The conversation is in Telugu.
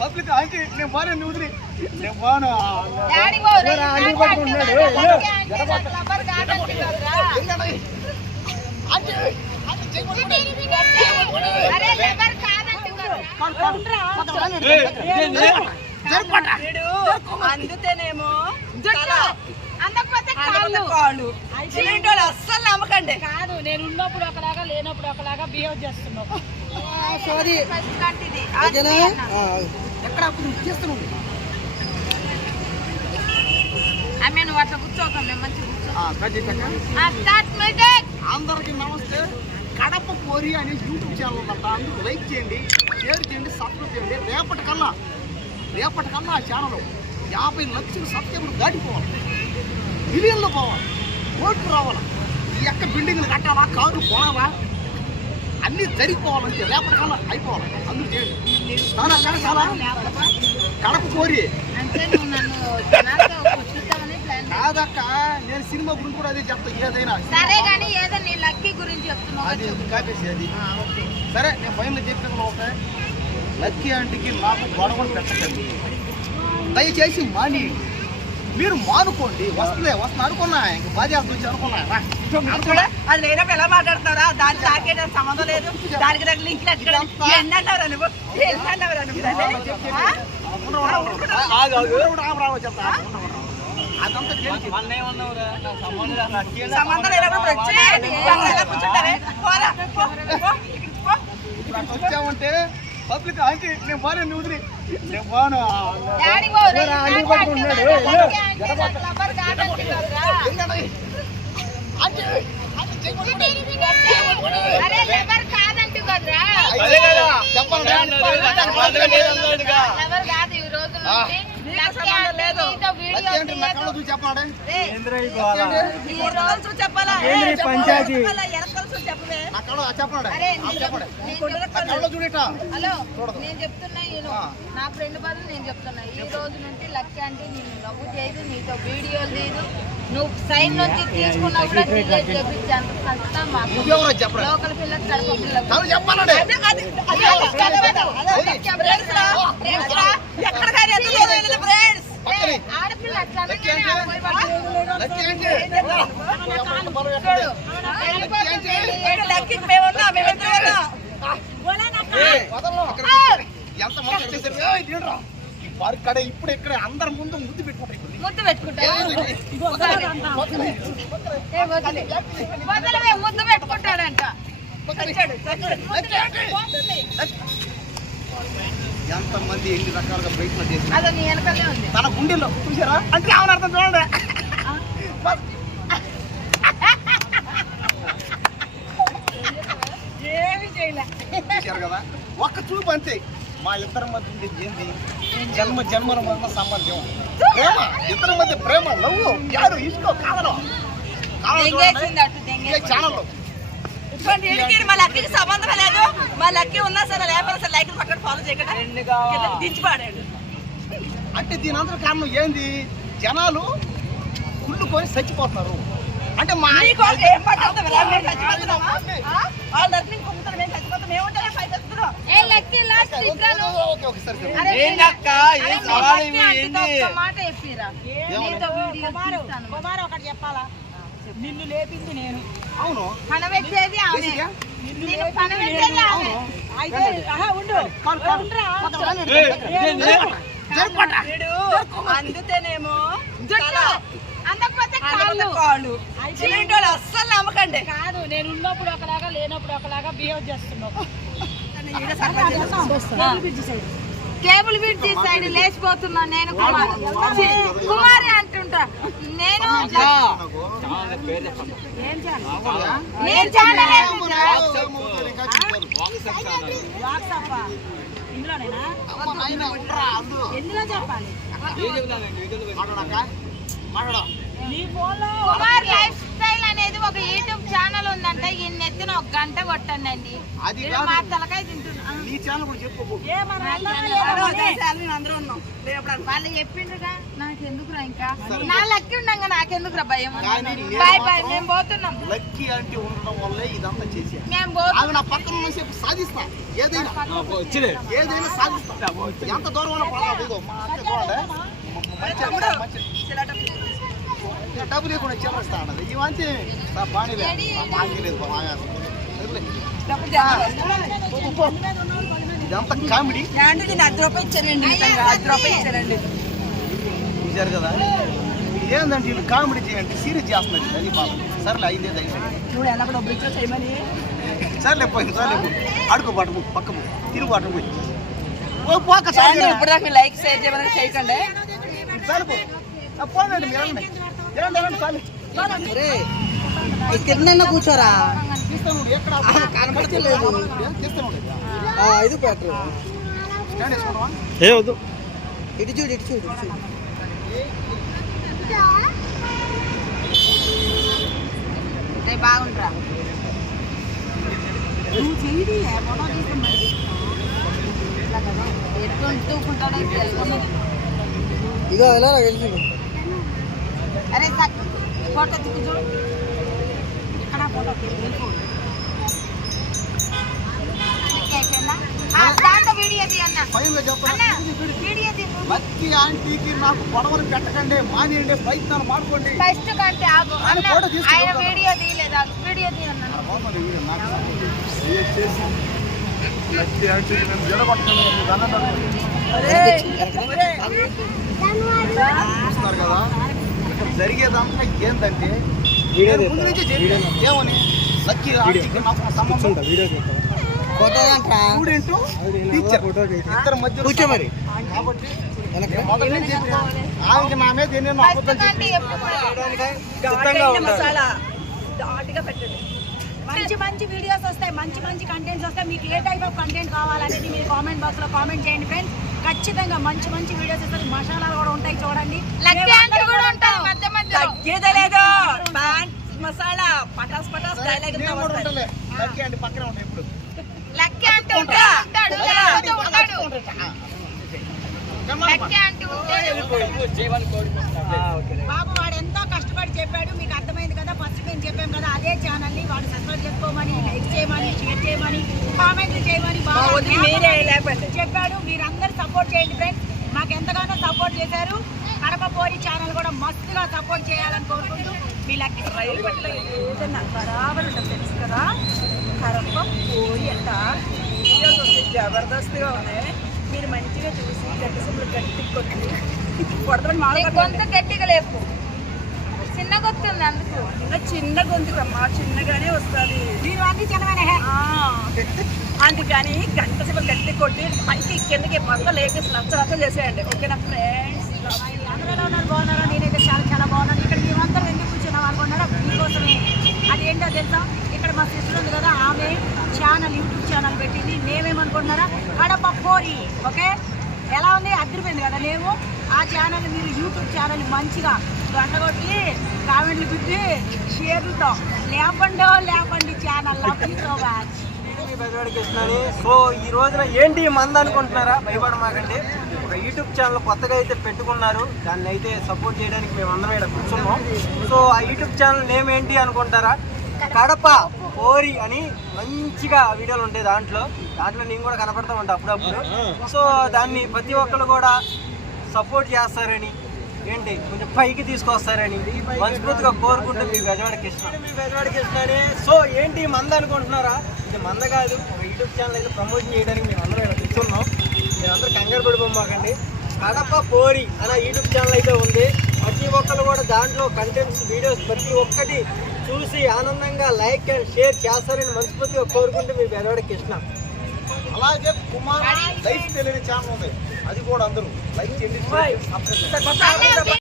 పబ్లిక్ ఆంటీ నేను బాగా నువ్వు నేను బాను అందుతేనేమో అస్సలు నమ్మకండి. కాదు, నేను ఉన్నప్పుడు ఒకలాగా లేనప్పుడు ఒకలాగా బిహేవ్ చేస్తున్నావు. నువ్వు అట్లా కూర్చోకండి, మంచిగా అందరికి నమస్తే. కడప పోరి అనే యూట్యూబ్ ఛానల్ ఉందంట, అందరూ లైక్ చేయండి, షేర్ చేయండి, సబ్స్క్రైబ్ చేయండి. రేపటికల్లా ఆ ఛానల్ 50 లక్షలు సబ్స్క్రైబర్లు దాటిపోవాలి, మిలియన్లో పోవాలి, కోట్లు రావాలి. ఈ యొక్క బిల్డింగ్లు కట్టాలా, కార్లు పోవాలా, అన్నీ జరిగిపోవాలంటే రేపటికల్లా అయిపోవాలి. అందుకు చేయండి. చాలా కడప పోరి కాదక్క, నేను సినిమా గురించి కూడా అదే చెప్తాను. ఏదైనా సరే కానీ ఏదో నీ లక్కీ గురించి చెప్తున్నావు, అది కాపేసి అది సరే. నేను పైన చెప్పిన ఒకటే, లక్కీ ఆంటీకి నాకు గొడవలు పెట్టకండి దయచేసి. మాని మీరు మానుకోండి. వస్తుంది అనుకున్నా, ఇంక బాధ్యత నుంచి అనుకున్నా. అది లేనప్పుడు ఎలా మాట్లాడుతున్నారా? దాని నాకే సంబంధం లేదు, దానికి దగ్గర లింక్ ఎన్నన్నారా నువ్వు? చెప్తా సంబంధం లేనప్పుడు వచ్చామంటే పబ్లిక్ ఆంటీ నేను బాగా నువ్వు నేను బాను నేను చెప్తున్నా, నా ఫ్రెండ్ బదులు నేను చెప్తున్నా, ఈ రోజు నుంచి లక్కీ అంటే నేను నవ్వు చేయదు, నీతో వీడియోలు తీయదు, నువ్వు సైన్ నుంచి తీసుకున్నా కూడా డిలీట్ చేపించి అంత కష్టం మాకు. లోకల్ పిల్లలు కడప పిల్లలు ఆడపిల్ల అట్లా వారి ఇప్పుడు ఇక్కడ అందరి ముందు ముద్దు పెట్టుకుంటారు. ముద్దు పెట్టుకుంటాడంట. ఎంతమంది ఎన్ని రకాలుగా ప్రయత్నం చేసి అదే నీ వెనకాలే ఉంది తన గుండెల్లో చూసారా అంటే ఆమెను అర్థం చూడండి. ఏమి చేయలే చూసారు కదా, ఒక్క చూపు అంతే. మా ఇద్దరి మధ్య ఉండేది ఏంది? జన్మల మధ్య సంబంధం, ప్రేమ. ఇద్దరి మధ్య ప్రేమ, లవ్వు, యారు ఇసుకో కాదలో ఛానల్లో మా లక్కీకి సంబంధమే లేదు. మా లక్కీ ఉన్నా సరే లేకపోతే సరే లైక్ పక్కన ఫాలో చేయకుండా దించిపాడాడు. అంటే దీని అంతా కారణం ఏంది? జనాలు కుళ్ళుకొని చచ్చిపోతున్నారు. అంటే మా మాట చెప్పిరా, ఒకటి చెప్పాలా, నిన్ను లేపింది నేను. అవును, పనవెట్టేది ఆమె, నేను పనవెట్టేది ఆమె. అందుతేనేమో అందకపోతే అస్సలు నమ్మకండి. కాదు, నేను ఉన్నప్పుడు ఒకలాగా లేనప్పుడు ఒకలాగా బిహేవ్ చేస్తున్నావు. కేబుల్ బ్రిడ్జి సైడ్ లేచిపోతున్నా నేను. కుమారి అంటుంటా నేను. ఎందులో చెప్పాలి? కుమార్ లైఫ్ స్టైల్ అనేది ఒక యూట్యూబ్ ఛానల్ ఉందంటే ఈ నెత్తిన 1 గంట కొట్టండి. మా తలకాయ తింటున్నా. నీ ఛానల్ కూడా చెప్పుకో. అందరూ ఉన్నాం వాళ్ళు చెప్పిండ్రుగా నాకెందుకురా ఇంకా నా లక్కి ఉండగా నాకెందుకురా భయం. కానీ బాయ్ బాయ్ మేము పోతున్నాం. లక్కీ అంటే ఉండడం వల్లే ఇదంతా చేసా. మేము పోతున్నాం. అవి నా పక్కన ఉన్న సేపు సాధిస్తా. ఏదైనా సాధిస్తా. ఎంత దూరం పడదు. మా అక్క చూడండి డబ్బు లేకుండా చివరిస్తా అన్నది. ఇవంతే బాగానే లేదు. ఇదంతా కామెడీ ₹10 ఇచ్చారండి. చూశారు కదా. ఇదేంటంటే వీళ్ళు కామెడీ చేయండి సీరియస్ చేస్తున్నారు. అది బాగా సర్లే అయిందే నువ్వు ఎలా డబ్బులు ఇచ్చా చేయమని సర్లే పోయింది. అడుగు పట్టుకు పక్కకు తిరుగు పట్టుకు పోయి ఇప్పుడు దాకా లైక్ షేర్ చేయమని చేయకండి. పోనండి మీరు చాలు కింద కూర్చోరా కనపడలేదు. ఇది పెట్టరు ఏ వద్దు. ఇటు చూడు బాగుంటా ఎత్తుంటాడో ఇగో ఎలా వెళ్ళి అరే ఫోటో దిక్కు చూడు ఇక్కడ ఫోటో వీడియో తీయన్నా వీడియో లక్కీ ఆంటీకి నాకు గొడవలు పెట్టకండి, మానేయండి, ప్రయత్నాలు మాడుకోండి. ఫస్ట్ కంటే ఆగు ఆయన వీడియో తీయలేదు. వీడియో తీయన్నా చూస్తున్నారు కదా. ఇక్కడ జరిగేదంతా ఏంటంటే ముందు నుంచే చెప్పాను ఏమని లక్కీ ఆంటీకి నాకు సంబంధం స్టూడెంట్ టీచర్ ఇద్దరు మధ్య కూర్చోమరి. కాబట్టి మొదటి నుంచి చెప్పిన ఆమెకి నా మీద ఎన్నెన్నో అబద్ధాలు మంచి మంచి వీడియోస్ వస్తాయి, మంచి మంచి కంటెంట్స్ వస్తాయి. మీకు ఏ టైప్ ఆఫ్ కంటెంట్ కావాలనేది మీరు కామెంట్ బాక్స్ లో కామెంట్ చేయండి ఫ్రెండ్స్. ఖచ్చితంగా మంచి మంచి వీడియోస్ వస్తాయి. మసాలాలు కూడా ఉంటాయి చూడండి. తగ్గేదలేదు మసాలా పటాస్ పటాస్ డైలాగ్ లక్కీ అంటే పక్కనే ఉంటాయి. ఇప్పుడు లక్కీ అంటే బాబు వాడు ఎంతో కష్టపడి చెప్పాడు, మీకు అర్థమైంది కదా. ఫస్ట్ మేము చెప్పాం కదా అదే ఛానల్ ని వాడు సబ్స్క్రైబ్ చేసుకోమని, లైక్ చేయమని, షేర్ చేయమని, కామెంట్ చేయమని చెప్పాడు. మీరందరూ సపోర్ట్ చేయండి ఫ్రెండ్స్. మాకు ఎంతగానో సపోర్ట్ చేశారు. కడప పోరి ఛానల్ కూడా మస్తుగా సపోర్ట్ చేయాలని కోరుకుంటూ మీ లక్కీ ఏదన్నా బరాబర్ ఉంటుంది తెలుసు కదా. కడప పోరి అంట వీడియోస్ వస్తాయి, జబర్దస్త్గా ఉన్నాయి. మీరు మంచిగా చూసి గట్టి సొమ్ములు గట్టి కొట్టి కొడతామని గొంత గట్టిగా లేపు. చిన్న గొంతు ఉంది అందుకు. ఇంకా చిన్న గొంతుకమ్మా, చిన్నగానే వస్తుంది. మీరు అన్ని చిన్నగానే అందుకని గంట సేపు గట్టి కొట్టి పైకి కిందకి మొత్తం లేపేసి రచ్చ చేసేయండి. ఓకేనా ఫ్రెండ్స్? అందరూ ఎలా ఉన్నారు? బాగున్నారా? నేనైతే చాలా చాలా బాగున్నాను. ఇక్కడ మేమందరం ఎందుకు కూర్చున్నాం అనుకున్నారా? మీకోసమే. అదేంటో తెలుసా, ఇక్కడ మా సిస్టర్ ఉంది కదా, ఆమె ఛానల్ యూట్యూబ్ ఛానల్ పెట్టింది. నేమేమనుకుంటున్నారా? కడప పోరి. ఓకే, ఎలా ఉంది? అదిరిపోయింది కదా నేము. ఆ ఛానల్ మీరు యూట్యూబ్ ఛానల్ మంచిగా గంట కొట్టి కామెంట్లు పెట్టి షేర్లతో లేపండి ఛానల్. సో ఈ రోజున ఏంటి మంద అనుకుంటున్నారా? భయపడమాకండి. ఒక యూట్యూబ్ ఛానల్ కొత్తగా అయితే పెట్టుకున్నారు, దాన్ని అయితే సపోర్ట్ చేయడానికి మేము అందరం ఇక్కడ కూర్చున్నాం. సో ఆ యూట్యూబ్ ఛానల్ నేమ్ ఏంటి అనుకుంటారా? కడప పోరి అని మంచిగా వీడియోలు ఉంటాయి. దాంట్లో నేను కూడా కనపడతా ఉంటా అప్పుడప్పుడు. సో దాన్ని ప్రతి ఒక్కరు కూడా సపోర్ట్ చేస్తారని, ఏంటి కొంచెం పైకి తీసుకొస్తారని మనస్ఫూర్తిగా కోరుకుంటూ మీ బెజవాడ కృష్ణ. సో ఏంటి మంద అనుకుంటున్నారా? ఇది మంద కాదు, ఒక యూట్యూబ్ ఛానల్ అయితే ప్రమోషన్ చేయడానికి మేము అందరం ఇక్కడ కూర్చున్నాం. మీరందరూ కంగారు పడిపోమాకండి. కడప పోరి అనే యూట్యూబ్ ఛానల్ అయితే ఉంది. ప్రతి ఒక్కరు కూడా దాంట్లో కంటెంట్స్ వీడియోస్ ప్రతి ఒక్కటి చూసి ఆనందంగా లైక్ అండ్ షేర్ చేస్తారని మనస్ఫూర్తిగా కోరుకుంటూ మీ బెజవాడ కృష్ణ. అలాగే కుమార్ లైఫ్ తెలియని ఛానల్ ఉంది, అది కూడా అందరూ లైక్ చేయండి.